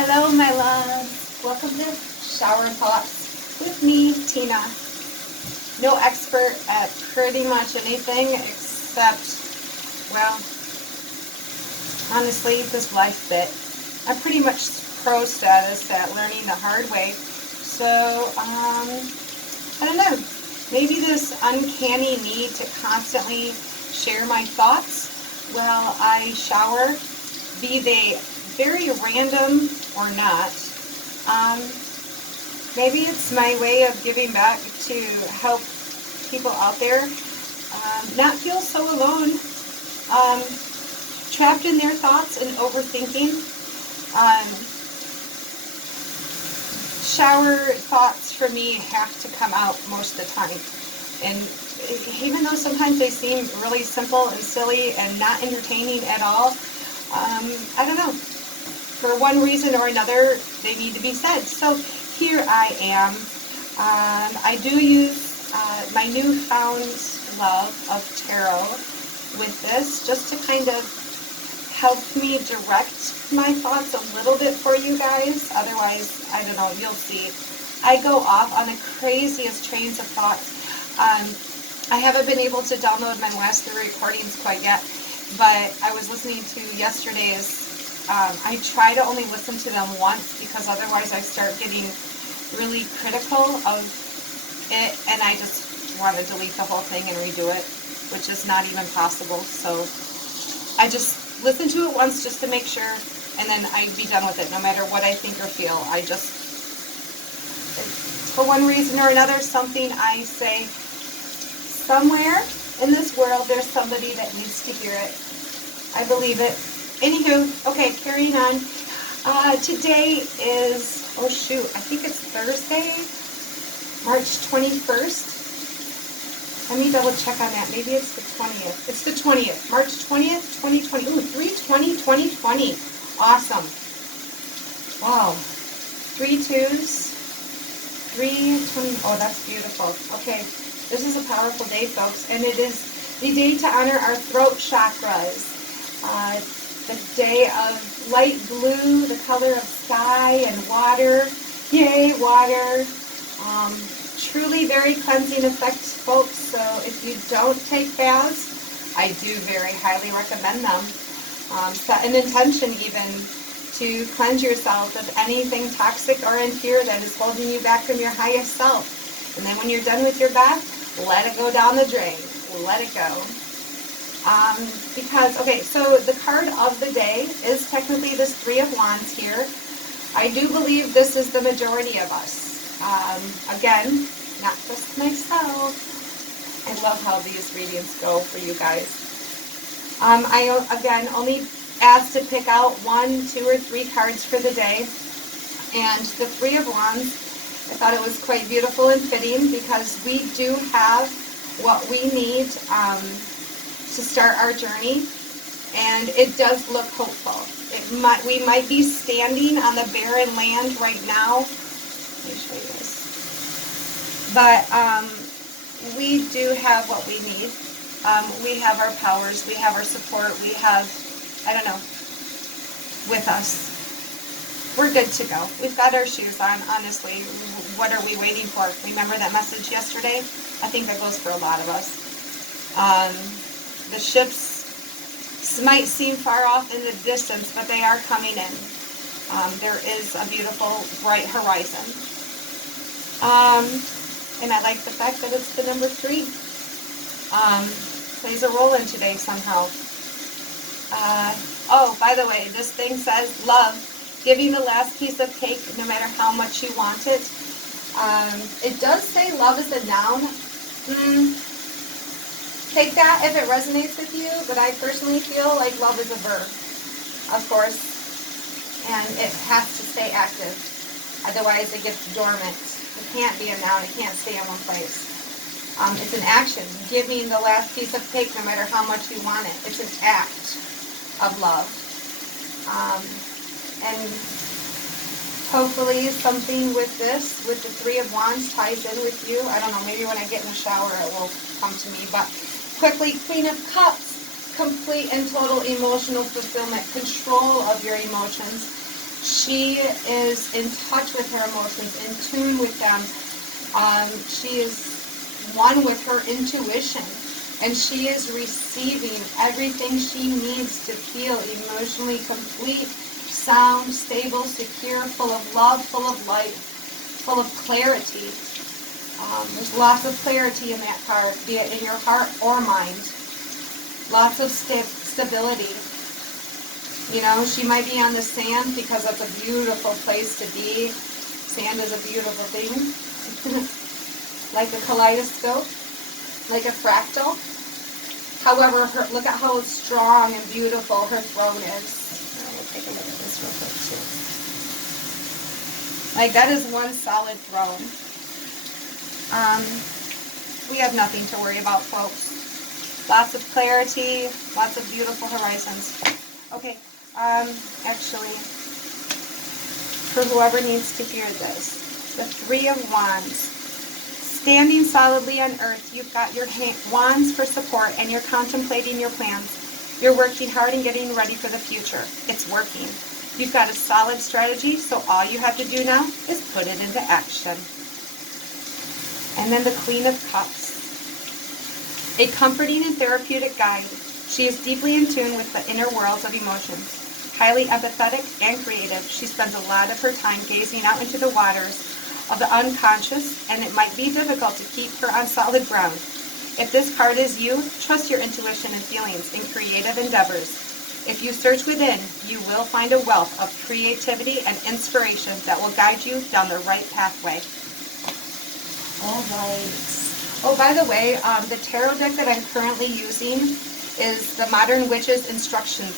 Hello, my loves. Welcome to Shower Thoughts with me, Tina. No expert at pretty much anything except, well, honestly, this life bit. I'm pretty much pro status at learning the hard way. So, I don't know. Maybe this uncanny need to constantly share my thoughts while I shower, be they very random or not. Maybe it's my way of giving back to help people out there not feel so alone, trapped in their thoughts and overthinking. Shower thoughts for me have to come out most of the time. And even though sometimes they seem really simple and silly and not entertaining at all, I don't know. For one reason or another, they need to be said. So here I am. I do use my newfound love of tarot with this, just to kind of help me direct my thoughts a little bit for you guys. Otherwise, I don't know, you'll see. I go off on the craziest trains of thoughts. I haven't been able to download my last 3 recordings quite yet, but I was listening to yesterday's. I try to only listen to them once because otherwise I start getting really critical of it, and I just want to delete the whole thing and redo it, which is not even possible. So I just listen to it once just to make sure, and then I'd be done with it no matter what I think or feel. I just, for one reason or another, something I say, somewhere in this world there's somebody that needs to hear it. I believe it. Anywho, okay, carrying on. Today is, oh shoot, I think it's Thursday, March 21st. Let me double check on that. Maybe it's the 20th. It's the 20th, March 20th, 2020. Ooh, 3/20/2020. Awesome. Wow. 3 2s. 3/20. Oh, that's beautiful. Okay, this is a powerful day, folks, and it is the day to honor our throat chakras. The day of light blue, the color of sky and water. Yay, water. Truly very cleansing effect, folks. So if you don't take baths, I do very highly recommend them. Set an intention even to cleanse yourself of anything toxic or impure that is holding you back from your highest self. And then when you're done with your bath, let it go down the drain. Let it go. Because, okay, so the card of the day is technically this 3 of Wands here. I do believe this is the majority of us. Again, not just myself. I love how these readings go for you guys. I, again, only asked to pick out 1, 2, or 3 cards for the day. And the 3 of Wands, I thought it was quite beautiful and fitting because we do have what we need to start our journey, and it does look hopeful. We might be standing on the barren land right now. Let me show you this. But we do have what we need. We have our powers. We have our support. We have, I don't know, with us. We're good to go. We've got our shoes on, honestly. What are we waiting for? Remember that message yesterday? I think that goes for a lot of us. The ships might seem far off in the distance, but they are coming in. There is a beautiful, bright horizon. And I like the fact that it's the number 3. Plays a role in today somehow. Oh, by the way, this thing says love. Giving the last piece of cake, no matter how much you want it. It does say love is a noun. Take that if it resonates with you, but I personally feel like love is a verb, of course, and it has to stay active. Otherwise, it gets dormant. It can't be a noun. It can't stay in one place. It's an action. Giving the last piece of cake, no matter how much you want it. It's an act of love. And hopefully something with this, with the 3 of Wands, ties in with you. I don't know, maybe when I get in the shower it will come to me. But quickly, Queen of Cups, complete and total emotional fulfillment, control of your emotions. She is in touch with her emotions, in tune with them. She is one with her intuition, and she is receiving everything she needs to feel emotionally complete, sound, stable, secure, full of love, full of light, full of clarity. There's lots of clarity in that card, be it in your heart or mind. Lots of stability. You know, she might be on the sand because that's a beautiful place to be. Sand is a beautiful thing. Like a kaleidoscope, like a fractal. However, look at how strong and beautiful her throne is. I'm going to take a look at this real quick too. Like, that is one solid throne. We have nothing to worry about, folks. Lots of clarity, lots of beautiful horizons. Okay, actually, for whoever needs to hear this, the Three of Wands. Standing solidly on earth, you've got your wands for support, and you're contemplating your plans. You're working hard and getting ready for the future. It's working. You've got a solid strategy, so all you have to do now is put it into action. And then the Queen of Cups. A comforting and therapeutic guide. She is deeply in tune with the inner worlds of emotions. Highly empathetic and creative, she spends a lot of her time gazing out into the waters of the unconscious, and it might be difficult to keep her on solid ground. If this card is you, trust your intuition and feelings in creative endeavors. If you search within, you will find a wealth of creativity and inspiration that will guide you down the right pathway. All right. Oh, by the way, the tarot deck that I'm currently using is the Modern Witches Instructional.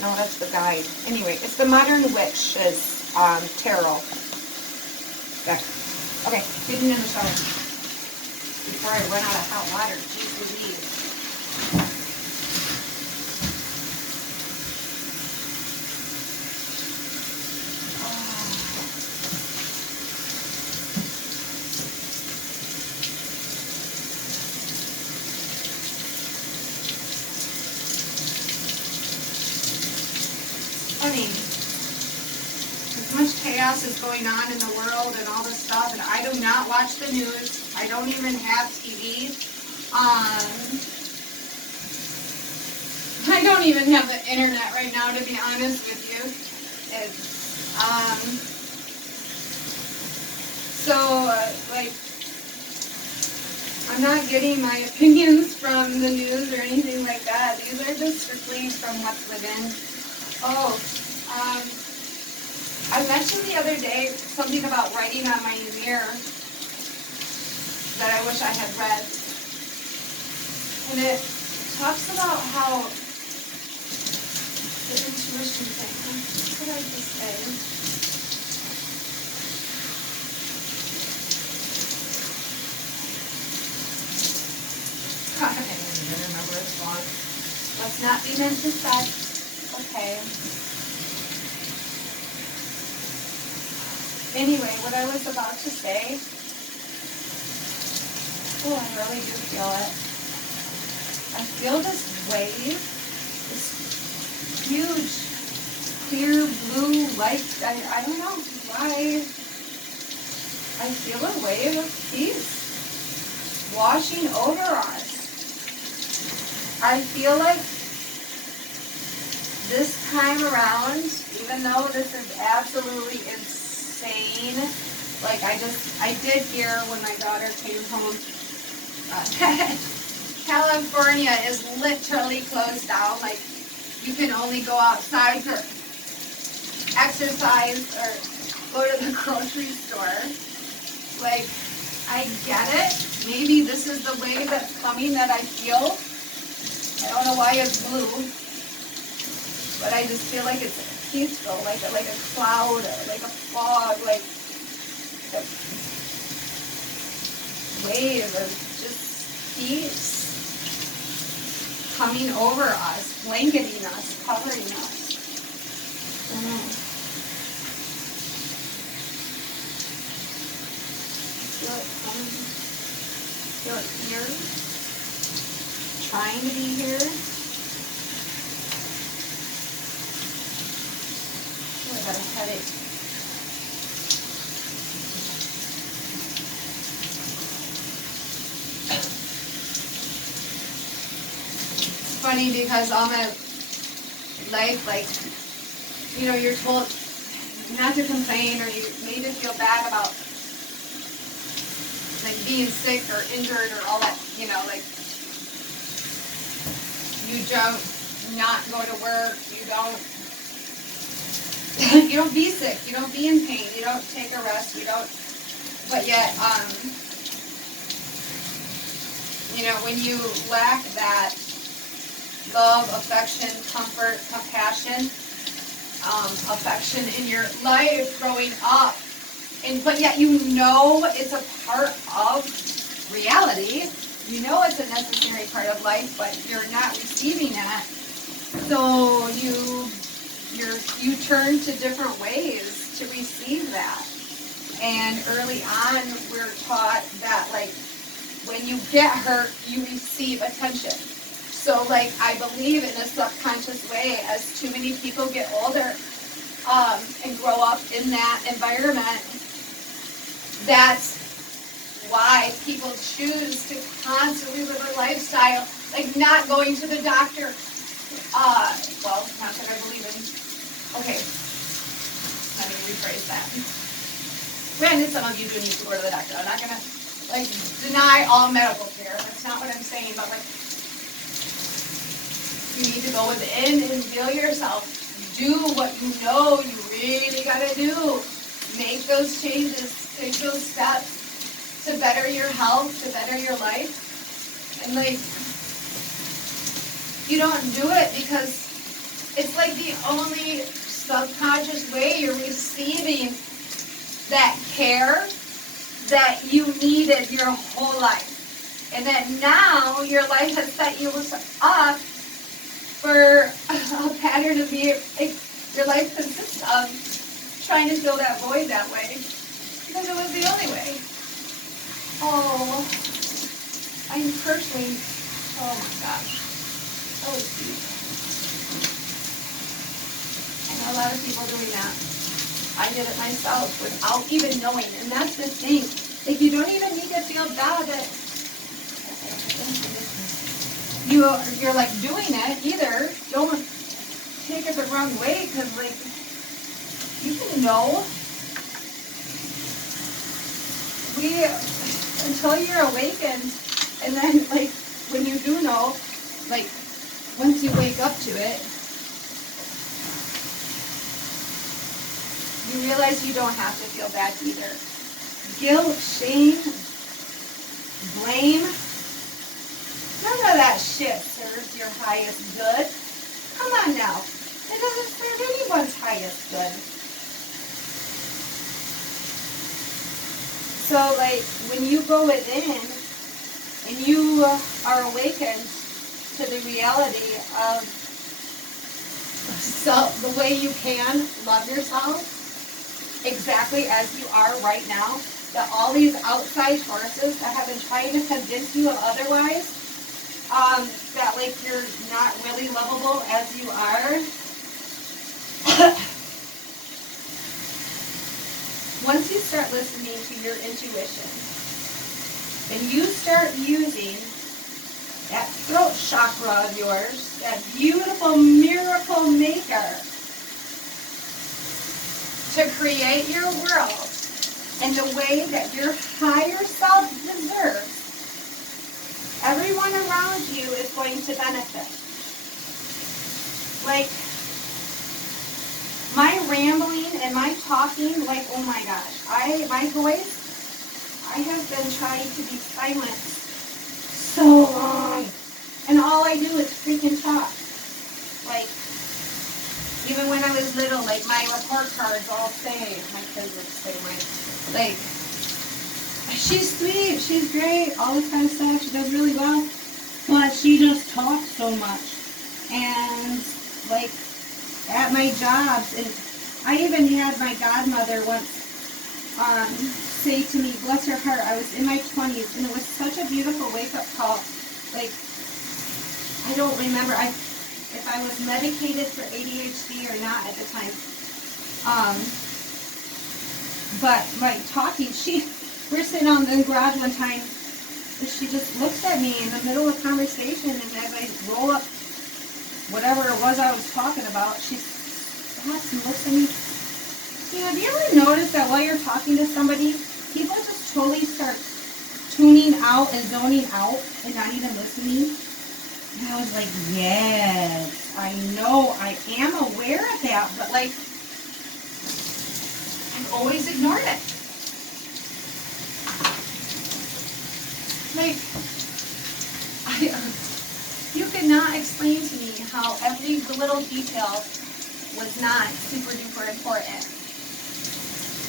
No, that's the guide. Anyway, it's the Modern Witches tarot deck. Okay, getting in the shower before I run out of hot water. Jeez Louise. Funny. As much chaos is going on in the world and all this stuff, and I do not watch the news. I don't even have TV. I don't even have the internet right now, to be honest with you. Like, I'm not getting my opinions from the news or anything like that. These are just strictly from what's within. Oh, I mentioned the other day something about writing on my mirror that I wish I had read. And it talks about how the intuition thing. What did I just say? I don't even remember it long. Let's not be meant to set. Okay. Anyway, what I was about to say, oh, I really do feel it. I feel this wave, this huge, clear blue light. I don't know why. I feel a wave of peace washing over us. I feel like this time around, even though this is absolutely insane, like I did hear when my daughter came home, California is literally closed down. Like, you can only go outside for exercise or go to the grocery store. Like, I get it. Maybe this is the wave that's coming that I feel. I don't know why it's blue, but I just feel like it's peaceful, like a cloud, or like a fog, like a wave of just peace coming over us, blanketing us, covering us. I don't know. Feel it coming. Feel it here. Trying to be here. got a headache. It's funny because all my life, like, you know, you're told not to complain, or you made to feel bad about like being sick or injured or all that, you know, like you don't not go to work, you don't be sick, you don't be in pain, you don't take a rest, you don't, but yet, you know, when you lack that love, affection, comfort, compassion, affection in your life growing up, but yet you know it's a part of reality, you know it's a necessary part of life, but you're not receiving that, so you turn to different ways to receive that. And early on we're taught that, like, when you get hurt you receive attention. So, like, I believe in a subconscious way, as too many people get older and grow up in that environment, that's why people choose to constantly live a lifestyle, like not going to the doctor. Well, not that I believe in. Okay, let me rephrase that. Granted, some of you do need to go to the doctor. I'm not going to, like, deny all medical care. That's not what I'm saying, but, like, you need to go within and heal yourself. Do what you know you really got to do. Make those changes. Take those steps to better your health, to better your life. And, like, you don't do it because it's like the only subconscious way you're receiving that care that you needed your whole life. And that now your life has set you up for a pattern of your life consists of trying to fill that void that way. Because it was the only way. Oh, I'm personally, oh my gosh, that was deep. I know a lot of people doing that. I did it myself without even knowing, and that's the thing. Like, you don't even need to feel bad that you're like doing it either. Don't take it the wrong way, because, like, you can know. Until you're awakened, and then, like, when you do know, like, once you wake up to it, you realize you don't have to feel bad either. Guilt, shame, blame, none of that shit serves your highest good. Come on now. It doesn't serve anyone's highest good. So, like, when you go within and you are awakened to the reality of the way you can love yourself exactly as you are right now, that all these outside forces that have been trying to convince you of otherwise, that, like, you're not really lovable as you are, once you start listening to your intuition, and you start using that throat chakra of yours, that beautiful miracle maker, to create your world in the way that your higher self deserves, everyone around you is going to benefit. Like, my rambling and my talking, like, oh my gosh, my voice, I have been trying to be silent so long, and all I do is freaking talk. Like, even when I was little, like, my report cards all say, my kids would say, like, she's sweet, she's great, all this kind of stuff, she does really well, but she just talks so much. And, like, at my jobs, and I even had my godmother once say to me, bless her heart, I was in my 20s, and it was such a beautiful wake-up call. Like, I don't remember if I was medicated for ADHD or not at the time, But like talking, we're sitting on the garage one time, and she just looks at me in the middle of conversation, and as I roll up whatever it was I was talking about, she stops and looks at me. You know, have you ever noticed that while you're talking to somebody, people just totally start tuning out and zoning out and not even listening? And I was like, yes, I know, I am aware of that, but like, I've always ignored it. Like, you could not explain to me how every little detail was not super duper important.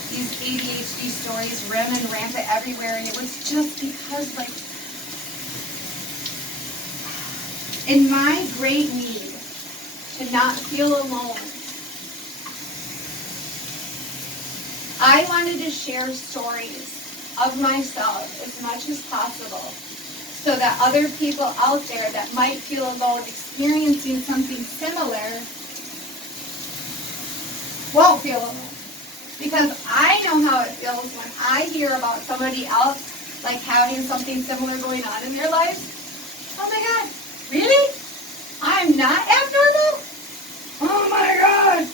These ADHD stories running rampant everywhere, and it was just because, like, in my great need to not feel alone, I wanted to share stories of myself as much as possible so that other people out there that might feel alone experiencing something similar won't feel alone. Because I know how it feels when I hear about somebody else like having something similar going on in their life. Oh my God, really? I'm not abnormal? Oh my God.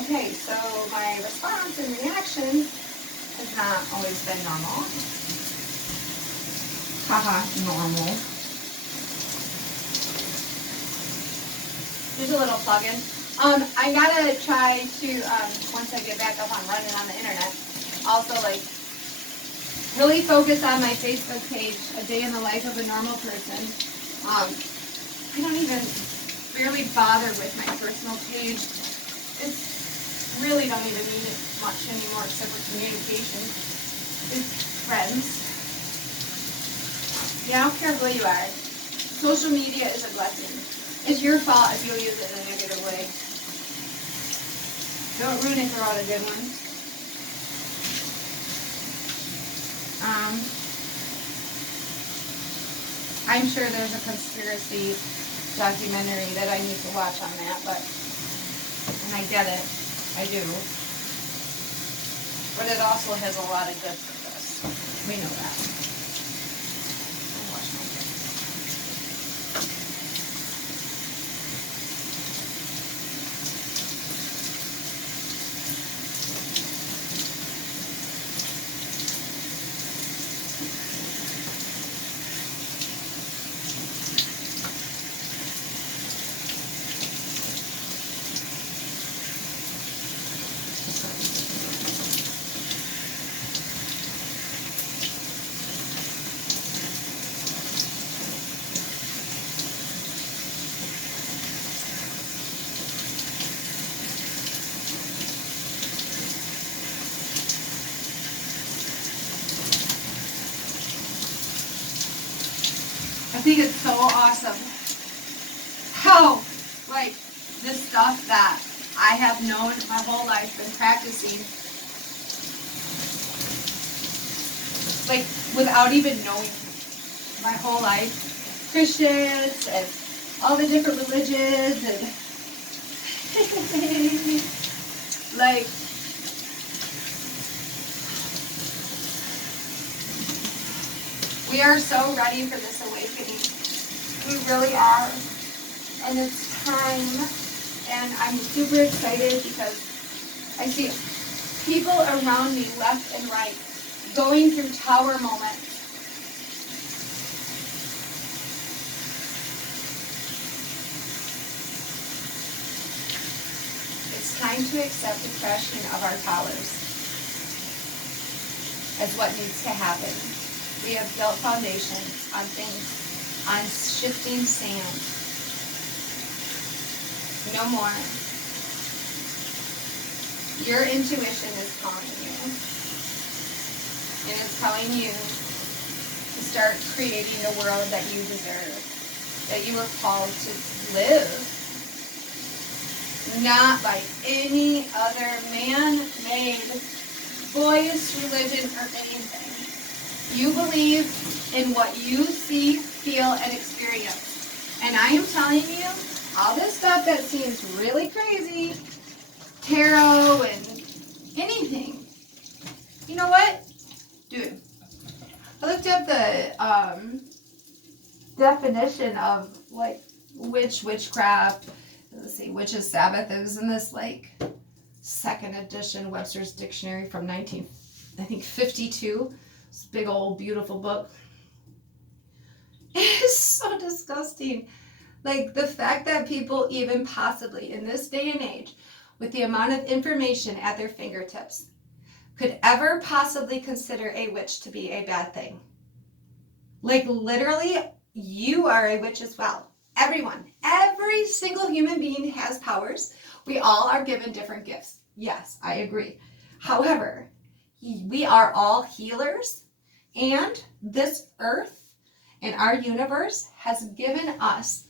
Okay, so my response and reaction has not always been normal. Haha, normal. There's a little plug-in. I gotta try to, once I get back up on running on the internet, also like really focus on my Facebook page, A Day in the Life of a Normal Person. I don't even barely bother with my personal page. It's really don't even need it much anymore except for communication with friends. Yeah, I don't care who you are. Social media is a blessing. It's your fault if you use it in a negative way. Don't ruin it for all the good ones. I'm sure there's a conspiracy documentary that I need to watch on that, and I get it. I do. But it also has a lot of good purpose. We know that. I'll wash my hands. I think it's so awesome how, like, the stuff that I have known my whole life, been practicing, like, without even knowing my whole life. Christians and all the different religions and, like, we are so ready for this awakening. We really are. And it's time. And I'm super excited because I see people around me left and right going through tower moments. It's time to accept the crashing of our towers as what needs to happen. We have built foundations on things, on shifting sand. No more. Your intuition is calling you. And it's telling you to start creating the world that you deserve, that you were called to live. Not by any other man-made boyish religion or anything. You believe in what you see, feel, and experience. And I am telling you, all this stuff that seems really crazy, tarot and definition of like witchcraft. Let's see, witch's Sabbath. It was in this like second edition Webster's Dictionary from 1952. This big old beautiful book. It is so disgusting. Like the fact that people even possibly in this day and age, with the amount of information at their fingertips, could ever possibly consider a witch to be a bad thing. Like literally, you are a witch as well. Everyone, every single human being has powers. We all are given different gifts. Yes, I agree. However, we are all healers, and this earth and our universe has given us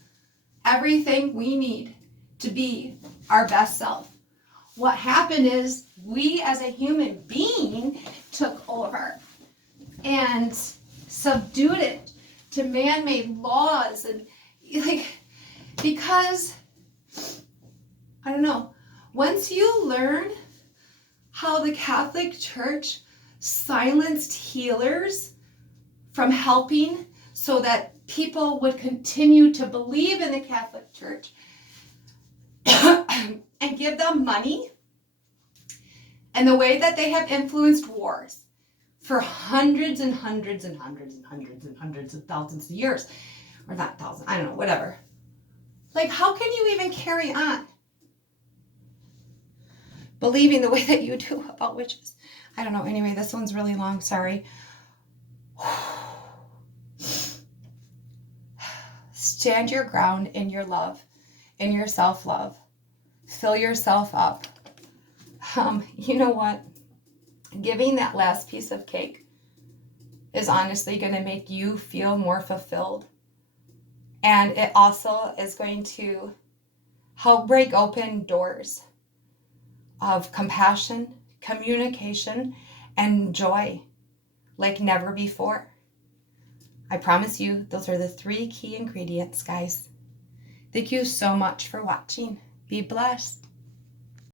everything we need to be our best self. What happened is we as a human being took over and subdued it to man-made laws, and like, because I don't know, once you learn how the Catholic Church silenced healers from helping so that people would continue to believe in the Catholic Church and give them money, and the way that they have influenced wars for hundreds and hundreds and hundreds and hundreds and hundreds of thousands of years, or not thousands, I don't know, whatever. Like, how can you even carry on believing the way that you do about witches? I don't know. Anyway, this one's really long. Sorry. Stand your ground in your love, in your self-love. Fill yourself up. You know what? Giving that last piece of cake is honestly going to make you feel more fulfilled. And it also is going to help break open doors of compassion, communication, and joy like never before. I promise you, those are the 3 key ingredients, guys. Thank you so much for watching. Be blessed.